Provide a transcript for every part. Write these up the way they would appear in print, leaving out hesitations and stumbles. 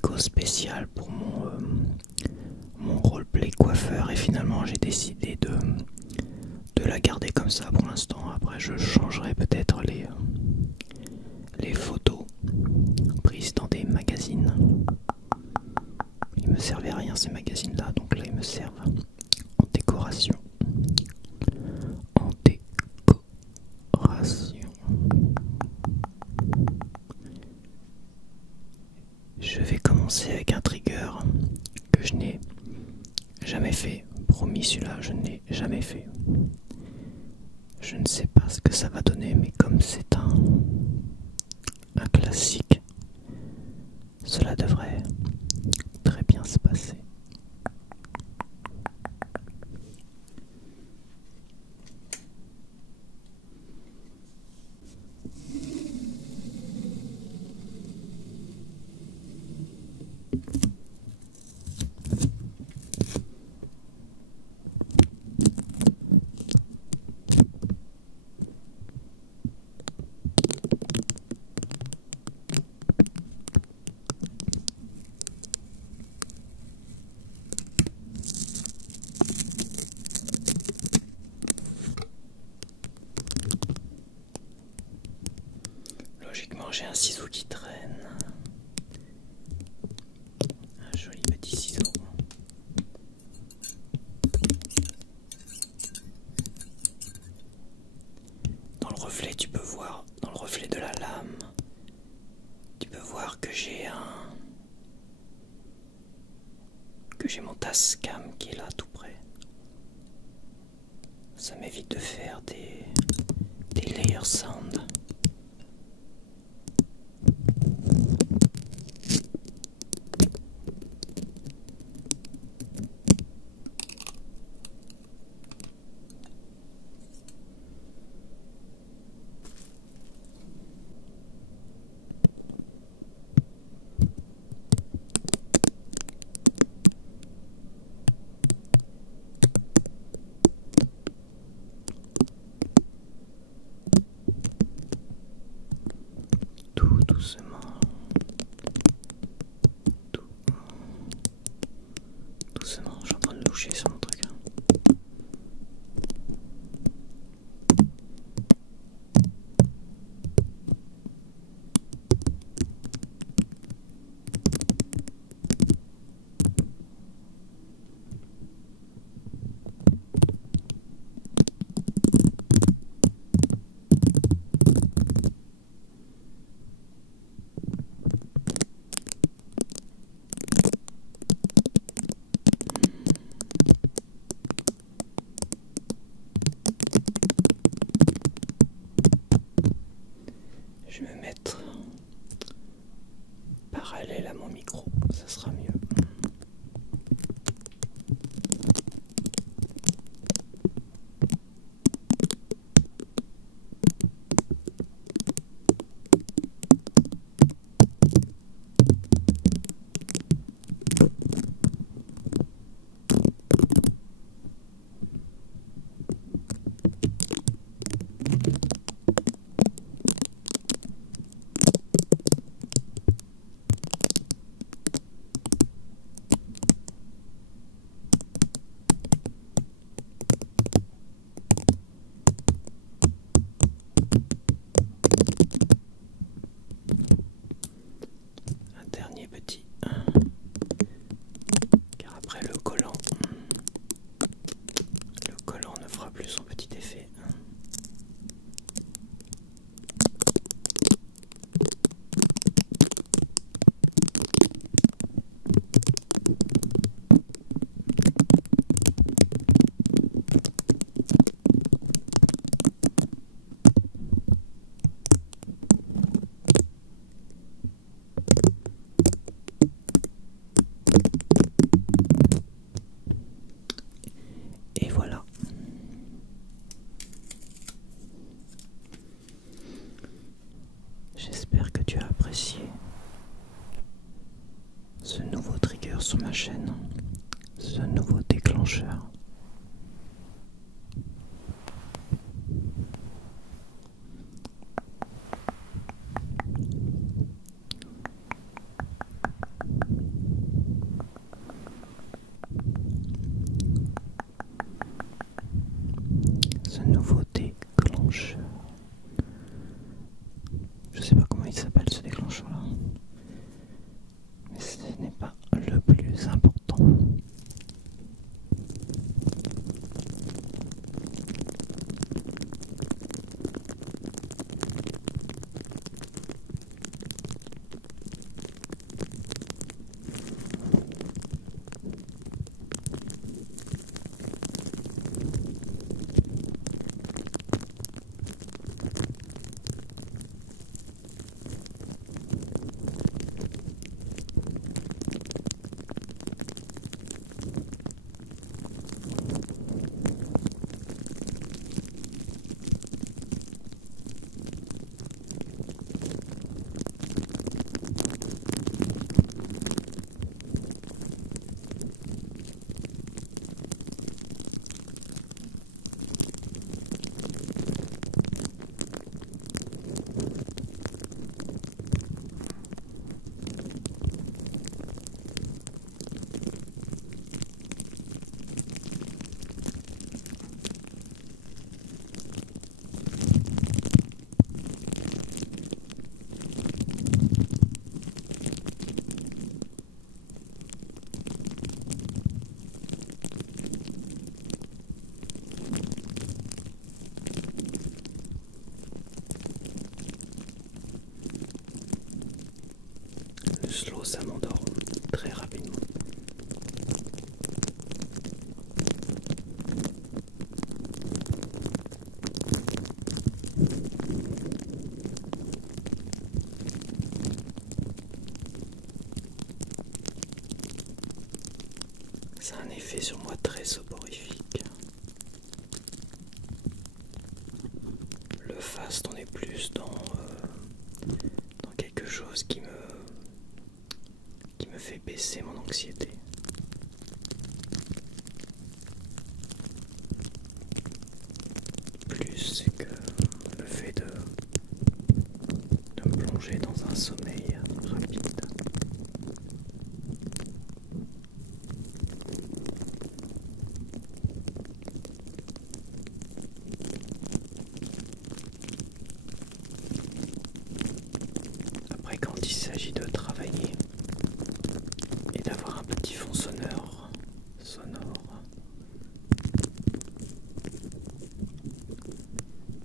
déco spéciale pour mon roleplay coiffeur et finalement j'ai décidé de la garder comme ça pour l'instant. Après je changerai peut-être les photos prises dans des magazines. Ils me servaient à rien ces magazines là, donc là ils me servent en décoration. En décoration. Je vais commencer avec un trigger que je n'ai jamais fait. Promis, celui-là, je ne l'ai jamais fait. Je ne sais pas ce que ça va donner, mais comme c'est un classique, cela devrait très bien se passer. Logiquement, j'ai un ciseau qui traîne. Un joli petit ciseau. Dans le reflet, tu peux voir, dans le reflet de la lame, tu peux voir que j'ai mon Tascam qui est là tout près. Ça m'évite de faire des layer sound. Tout doucement. Tout doucement. Je suis en train de loucher sur mon truc. Je vais me mettre parallèle à mon micro, ça sera mieux. Car après le collant ne fera plus son petit effet. Et voilà. J'espère que tu as apprécié ce nouveau trigger sur ma chaîne, ce nouveau déclencheur. slow, ça m'endort très rapidement. Ça a un effet sur moi très soporifique. Le fast, on est plus dans quelque chose qui me fait baisser mon anxiété. Plus que le fait de me plonger dans un sommeil rapide. Après, quand il s'agit de travailler et d'avoir un petit fond sonore,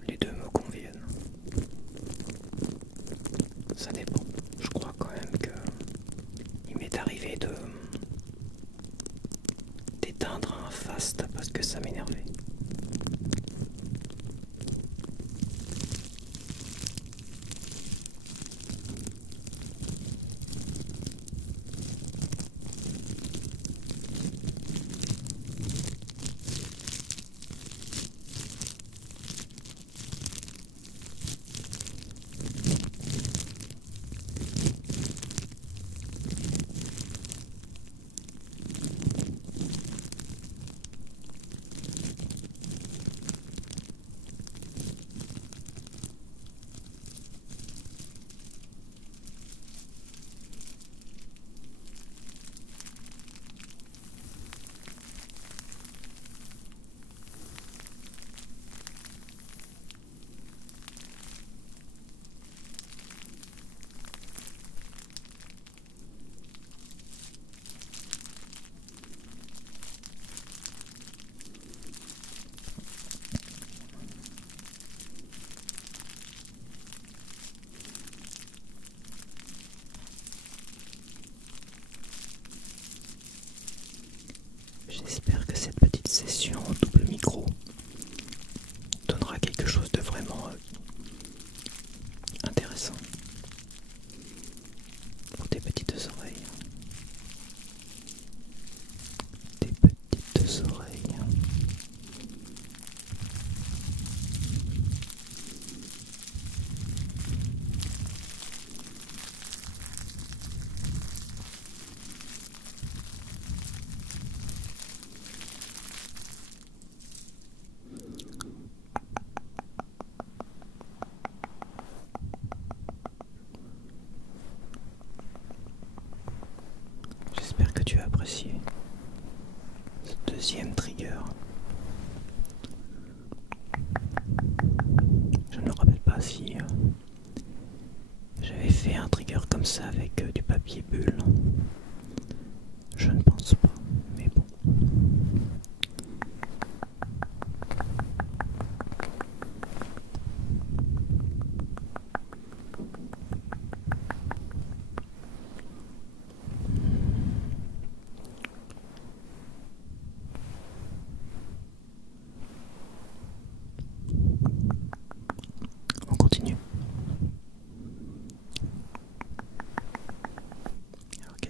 les deux me conviennent. Ça dépend. Je crois quand même que il m'est arrivé d'éteindre un fast parce que ça m'énervait. J'espère que cette petite session en double micro donnera quelque chose de vraiment intéressant pour tes petites oreilles. Tes petites oreilles. J'espère que tu as apprécié ce deuxième trigger. Je ne me rappelle pas si j'avais fait un trigger comme ça avec du papier bulle. Je ne pense pas, mais bon. On continue. Ok.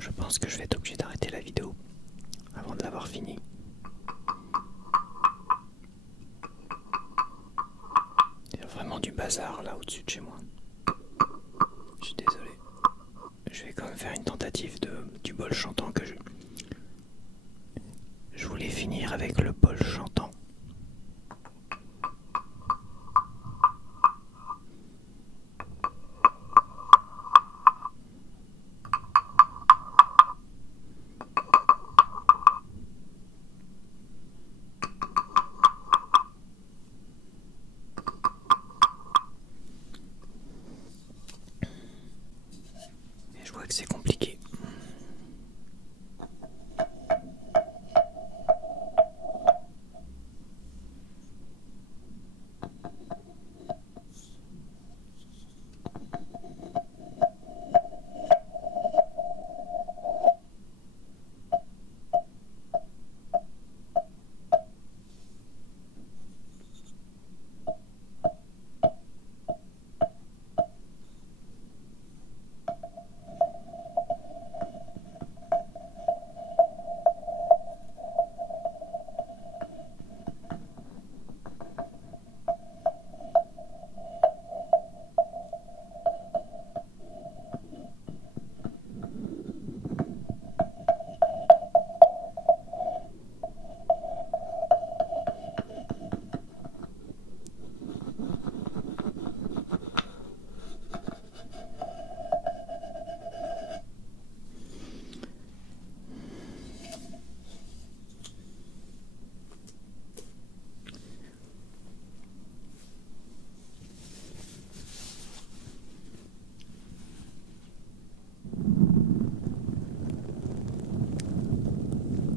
Je pense que je vais être obligé d'arrêter la vidéo avant de l'avoir fini. Il y a vraiment du bazar là au-dessus de chez moi. Je suis désolé. Je vais quand même faire une tentative du bol chantant que je voulais finir avec le bol chantant. Je vois que c'est compliqué.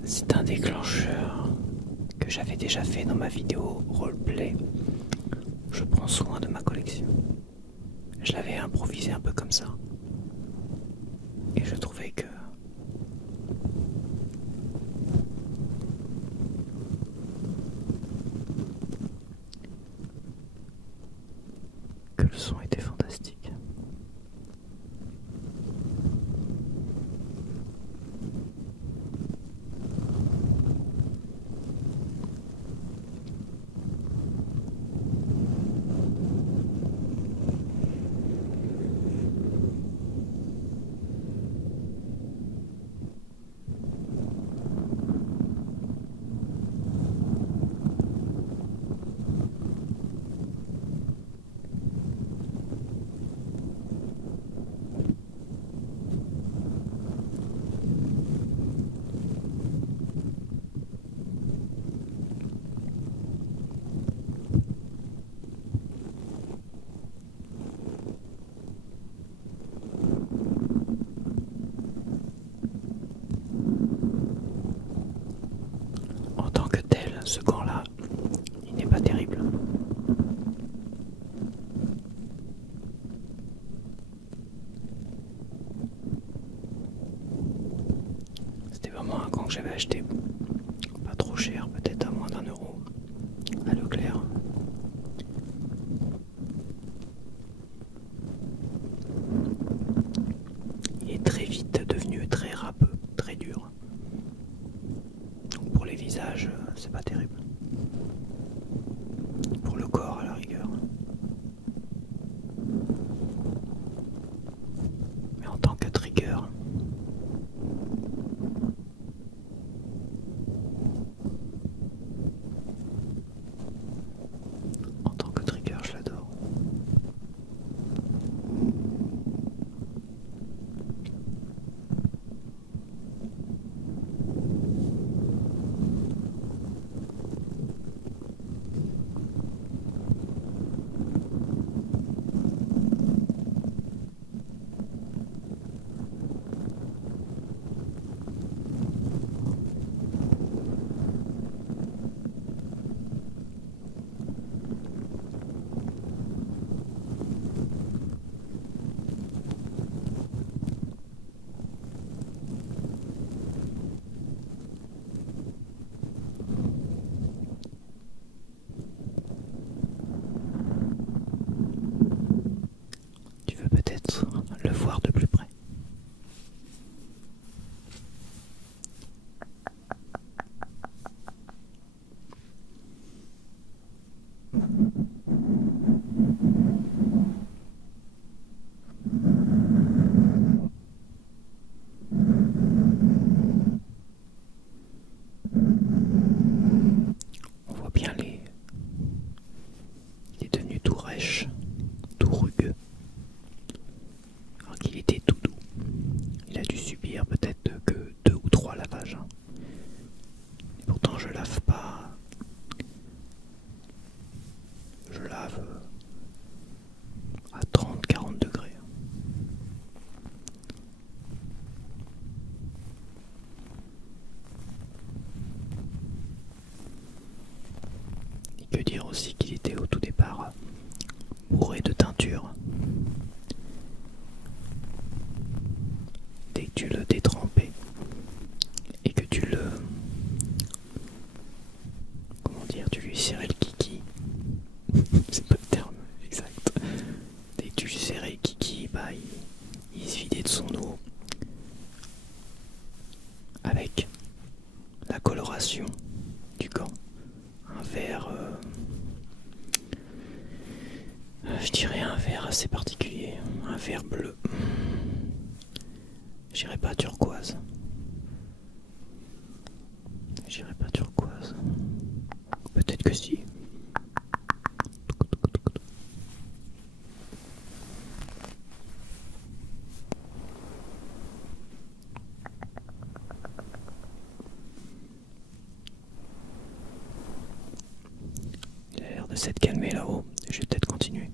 C'est un déclencheur que j'avais déjà fait dans ma vidéo roleplay. Je prends soin de ma collection. Je l'avais improvisé un peu comme ça. Et je trouvais que le son était fantastique. En tant que tel, ce gant-là, il n'est pas terrible. C'était vraiment un gant que j'avais acheté pas trop cher, peut-être à moins d'1 euro à Leclerc. Il est très vite devenu très râpeux, très dur. Donc pour les visages, c'est pas terrible. peut dire aussi qu'il était au tout départ bourré de teinture. Dès que tu le détrempais et que tu le... Comment dire, tu lui serrais le kiki. C'est pas le terme exact. Dès que tu lui serrais le kiki, bah il se vidait de son eau avec la coloration du gant. Un vert, je dirais un vert assez particulier, un vert bleu. Je dirais pas turquoise. Je dirais pas turquoise. Peut-être que si. Il a l'air de s'être calmé là-haut. Je vais peut-être continuer.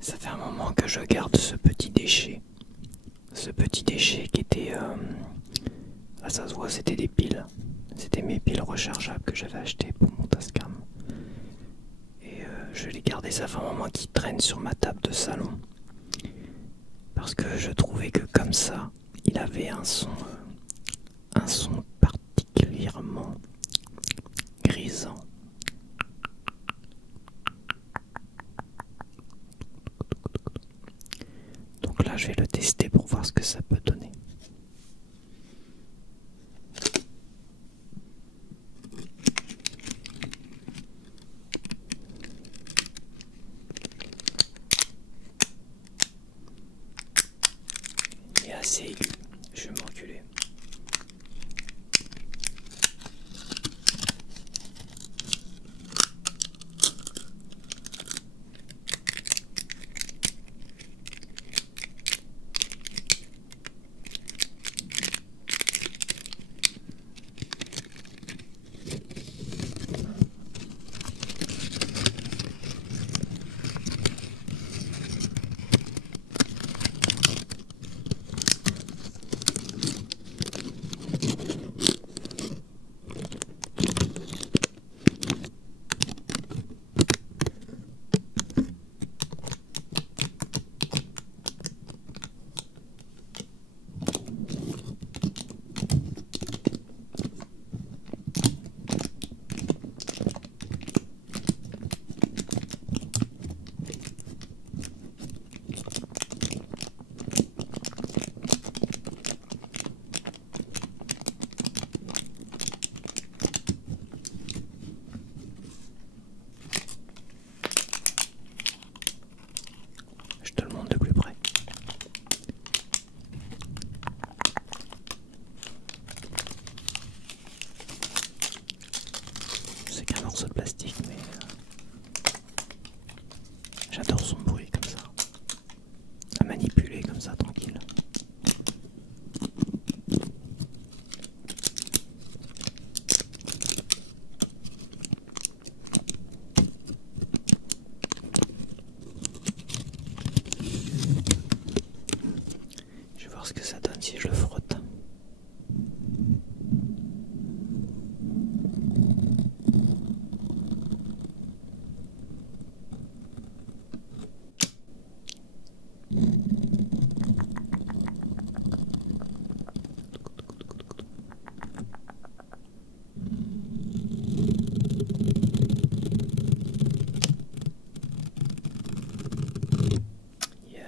Ça fait un moment que je garde ce petit déchet. Ce petit déchet qui était... Ah, ça se voit, c'était des piles. C'était mes piles rechargeables que j'avais achetées pour mon Tascam. Et je l'ai gardé, ça fait un moment qu'il traîne sur ma table de salon. Parce que je trouvais que comme ça, il avait un son particulièrement grisant. Donc là, je vais le tester pour voir ce que ça peut donner. Il est assez aigu, je vais me reculer.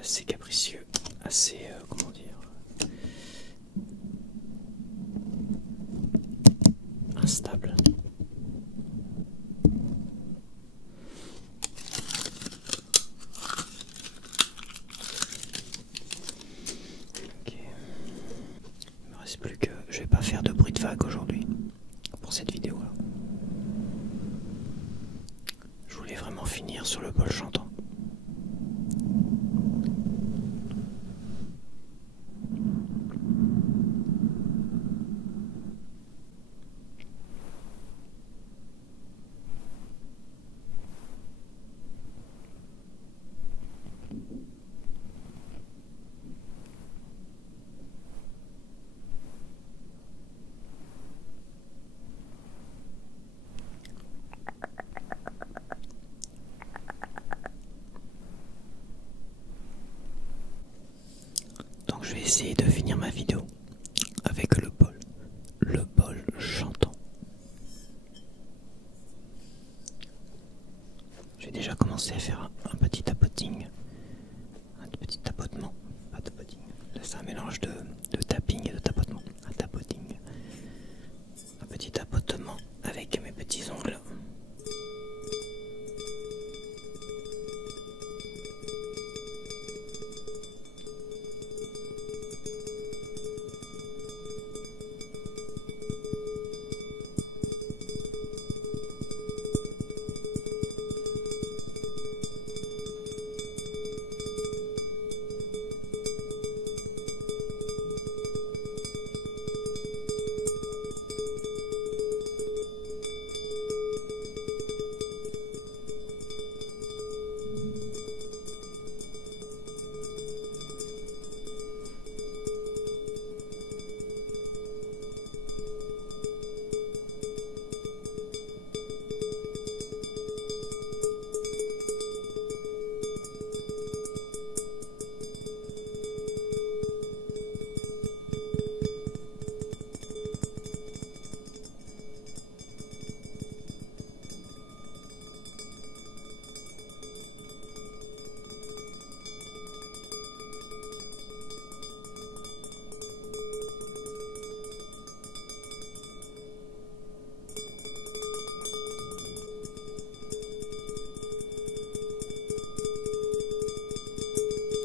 assez capricieux, assez, comment dire, instable. Ok. Il me reste plus que... Je vais pas faire de bruit de vague aujourd'hui pour cette vidéo là. Je voulais vraiment finir sur le bol chantant. Donc je vais essayer de finir ma vidéo avec le bol chantant. J'ai déjà commencé à faire un petit tapoting, un petit tapotement, pas tapoting. Là c'est un mélange de tapping et de tapotement, un tapoting, un petit tapotement avec mes petits ongles.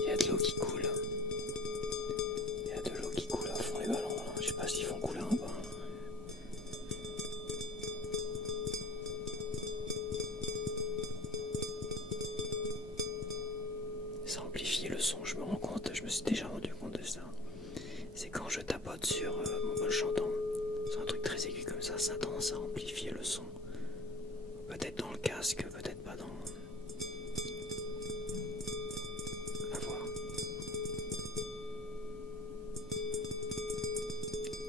Il y a de l'eau qui coule. Il y a de l'eau qui coule à fond les ballons là. Je sais pas s'ils font couler un peu. Ça amplifie le son, je me rends compte, je me suis déjà rendu compte de ça. C'est quand je tapote sur mon bol chantant, c'est un truc très aigu comme ça a tendance à amplifier le son. Peut-être dans le casque, peut-être pas dans... À voir.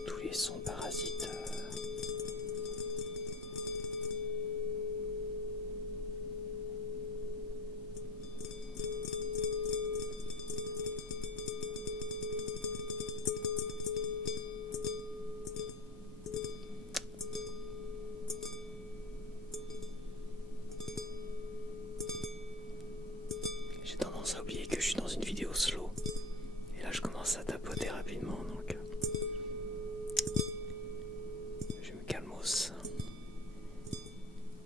Tous les sons parasites. J'ai tendance à oublier que je suis dans une vidéo slow. Et là je commence à tapoter rapidement donc... Je me calmos.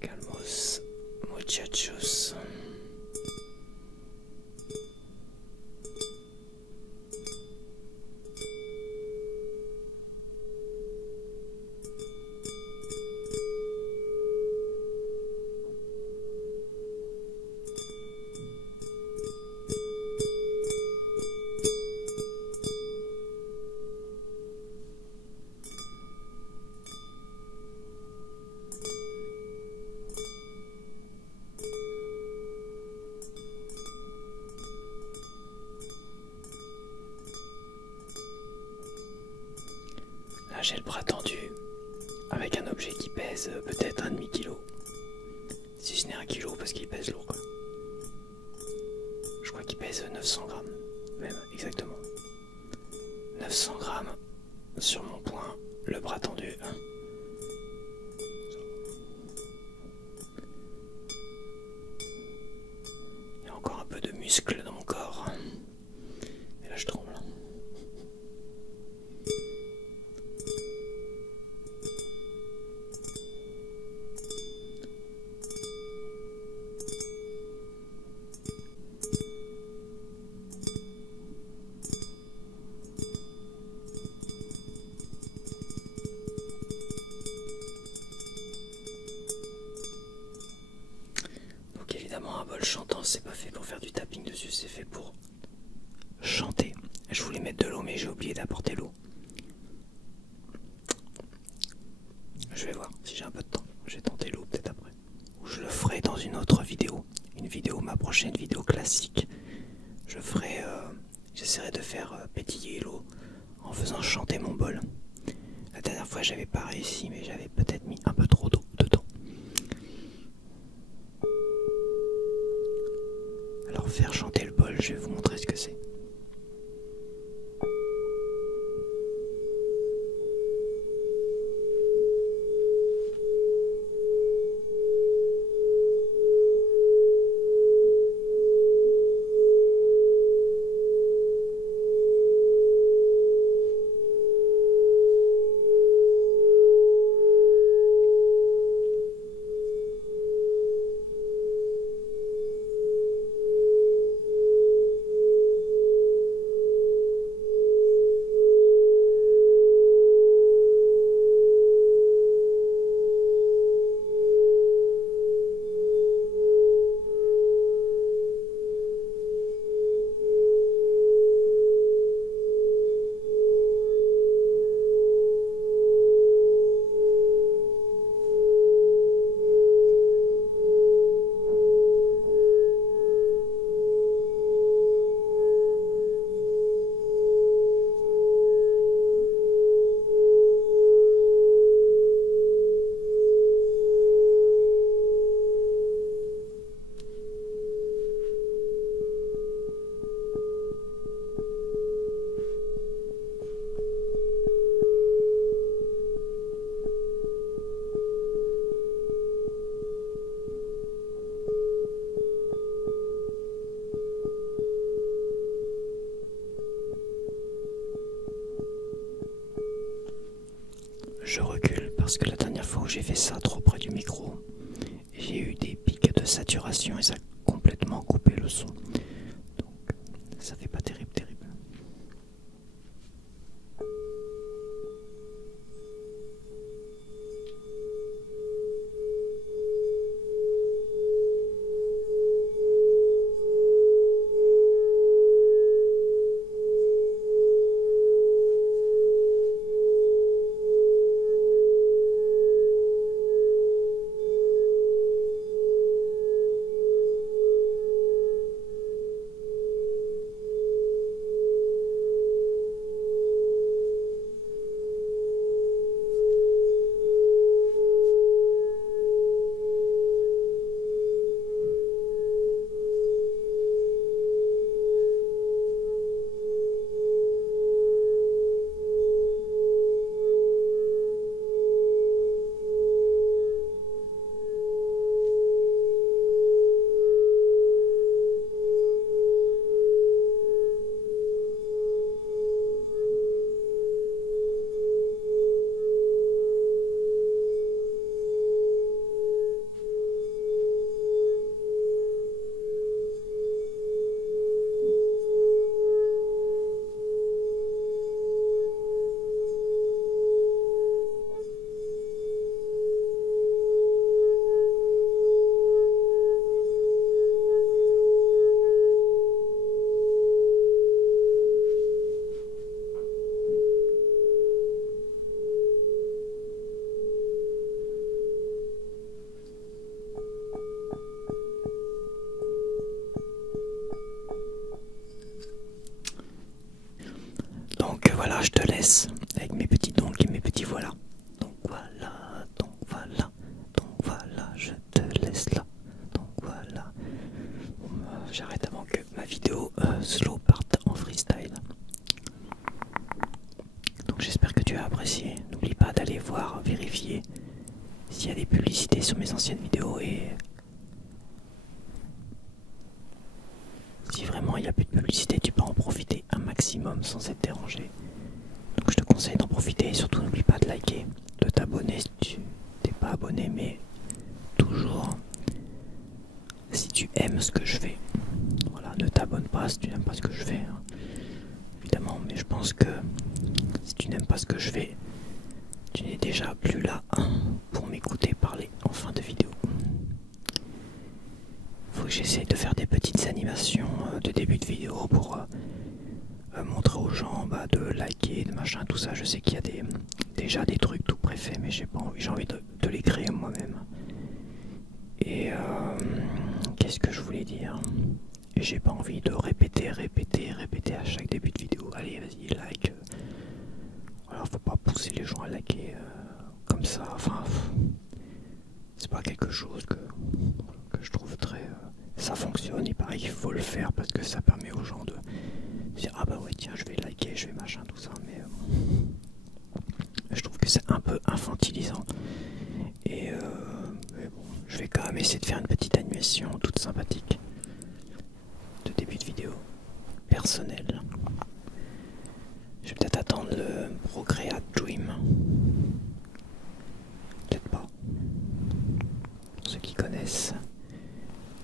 Calmos, muchachos. Là j'ai le bras tendu avec un objet qui pèse peut-être 1,5 kg. Si ce n'est 1 kg parce qu'il pèse lourd quoi. Je crois qu'il pèse 900 grammes. Même exactement. 900 grammes sur mon poing, le bras tendu. Il y a encore un peu de muscle dans mon corps. évidemment, un bol chantant, c'est pas fait pour faire du tapping dessus, c'est fait pour chanter. Je voulais mettre de l'eau, mais j'ai oublié d'apporter l'eau. Je vais voir si j'ai un peu de temps. Je vais tenter l'eau peut-être après. Ou je le ferai dans une autre vidéo. Une vidéo, ma prochaine vidéo classique. Je ferai, j'essaierai de faire pétiller l'eau en faisant chanter mon bol. La dernière fois, j'avais pas réussi, mais j'avais peut-être mis un peu trop d'eau dedans. Alors faire chanter le bol, je vais vous montrer ce que c'est. Je recule parce que la dernière fois où j'ai fait ça trop près du micro, j'ai eu des pics de saturation et ça a complètement coupé le son. Donc ça fait pas terrible. Donc voilà, je te laisse avec mes petits donc et mes petits voilà. Donc voilà, je te laisse là. Donc voilà. J'arrête avant que ma vidéo slow parte en freestyle. Donc j'espère que tu as apprécié. N'oublie pas d'aller voir, vérifier s'il y a des publicités sur mes anciennes vidéos et si vraiment il n'y a plus de publicité, tu peux en profiter un maximum sans être dérangé. Donc je te conseille d'en profiter et surtout n'oublie pas de liker, de t'abonner si tu n'es pas abonné, mais toujours si tu aimes ce que je fais. Voilà, ne t'abonne pas si tu n'aimes pas ce que je fais, hein, évidemment, mais je pense que si tu n'aimes pas ce que je fais, tu n'es déjà plus là pour m'écouter parler en fin de vidéo. Faut que j'essaie de faire des petites animations de début de vidéo pour montrer aux gens de liker, de machin, tout ça. Je sais qu'il y a déjà des trucs tout préfaits, mais j'ai pas envie, j'ai envie de les créer moi-même. Et qu'est-ce que je voulais dire? Et j'ai pas envie de répéter à chaque début de vidéo. Allez, vas-y, like. Alors, faut pas pousser les gens à liker comme ça. Enfin, c'est pas quelque chose que je trouve très. Ça fonctionne, il paraît qu'il faut le faire parce que ça permet aux gens de dire ah bah ouais, tiens, je vais liker, je vais machin, tout ça. Mais je trouve que c'est un peu infantilisant. Et mais bon, je vais quand même essayer de faire une petite animation toute sympathique de début de vidéo personnel. Je vais peut-être attendre le Procreate Dream. Peut-être pas. Pour ceux qui connaissent,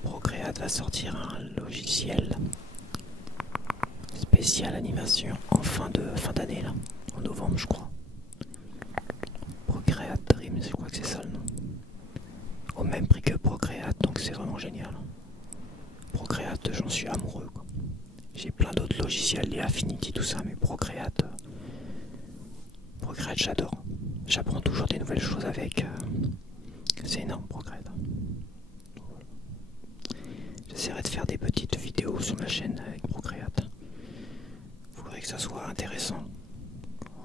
Procreate va sortir un logiciel spécial animation en fin d'année là, en novembre je crois. Procreate Dream, je crois que c'est ça le nom. Au même prix que Procreate, donc c'est vraiment génial. Procreate, j'en suis amoureux quoi. J'ai plein d'autres logiciels, les Affinity, tout ça, mais Procreate, j'adore. J'apprends toujours des nouvelles choses avec. C'est énorme, Procreate. J'essaierai de faire des petites vidéos sur ma chaîne avec Procreate. Il faudrait que ça soit intéressant.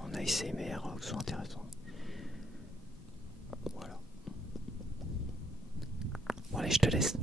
En ASMR, que ce soit intéressant. Voilà. Bon allez, je te laisse.